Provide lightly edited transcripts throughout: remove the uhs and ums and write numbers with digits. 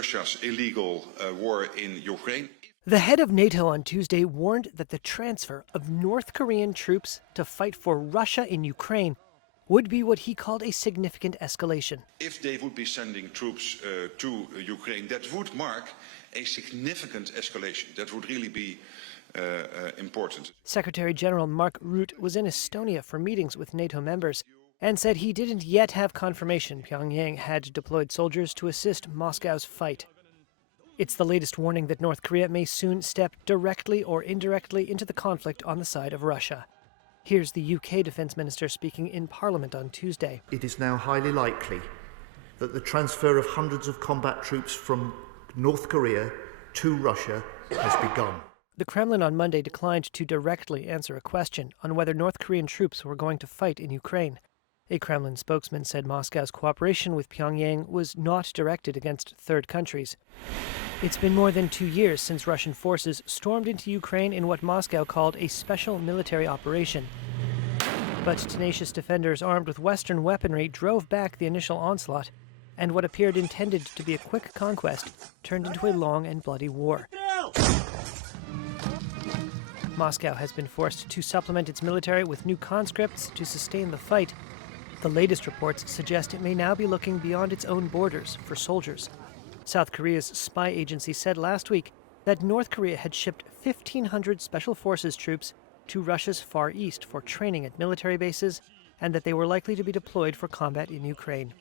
Russia's illegal war in Ukraine. The head of NATO on Tuesday warned that the transfer of North Korean troops to fight for Russia in Ukraine would be what he called a significant escalation. If they would be sending troops to Ukraine, that would mark a significant escalation. That would really be important. Secretary General Mark Rutte was in Estonia for meetings with NATO members and said he didn't yet have confirmation Pyongyang had deployed soldiers to assist Moscow's fight. It's the latest warning that North Korea may soon step directly or indirectly into the conflict on the side of Russia. Here's the UK Defence Minister speaking in Parliament on Tuesday. It is now highly likely that the transfer of hundreds of combat troops from North Korea to Russia has begun. The Kremlin on Monday declined to directly answer a question on whether North Korean troops were going to fight in Ukraine. A Kremlin spokesman said Moscow's cooperation with Pyongyang was not directed against third countries. It's been more than 2 years since Russian forces stormed into Ukraine in what Moscow called a special military operation. But tenacious defenders armed with Western weaponry drove back the initial onslaught, and what appeared intended to be a quick conquest turned into a long and bloody war. Moscow has been forced to supplement its military with new conscripts to sustain the fight. The latest reports suggest it may now be looking beyond its own borders for soldiers. South Korea's spy agency said last week that North Korea had shipped 1,500 Special Forces troops to Russia's Far East for training at military bases, and that they were likely to be deployed for combat in Ukraine.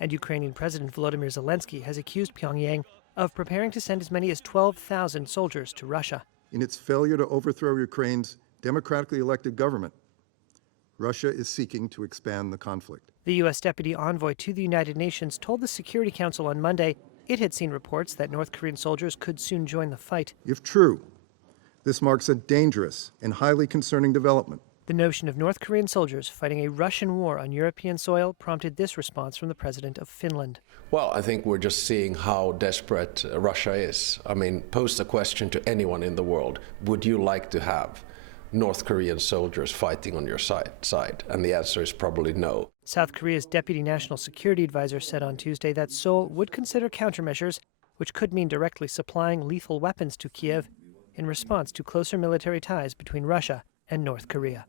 And Ukrainian President Volodymyr Zelensky has accused Pyongyang of preparing to send as many as 12,000 soldiers to Russia. In its failure to overthrow Ukraine's democratically elected government, Russia is seeking to expand the conflict. The U.S. Deputy Envoy to the United Nations told the Security Council on Monday it had seen reports that North Korean soldiers could soon join the fight. If true, this marks a dangerous and highly concerning development. The notion of North Korean soldiers fighting a Russian war on European soil prompted this response from the president of Finland. Well, I think we're just seeing how desperate Russia is. I mean, pose the question to anyone in the world, would you like to have North Korean soldiers fighting on your side? And the answer is probably no. South Korea's Deputy National Security Advisor said on Tuesday that Seoul would consider countermeasures, which could mean directly supplying lethal weapons to Kiev in response to closer military ties between Russia and North Korea.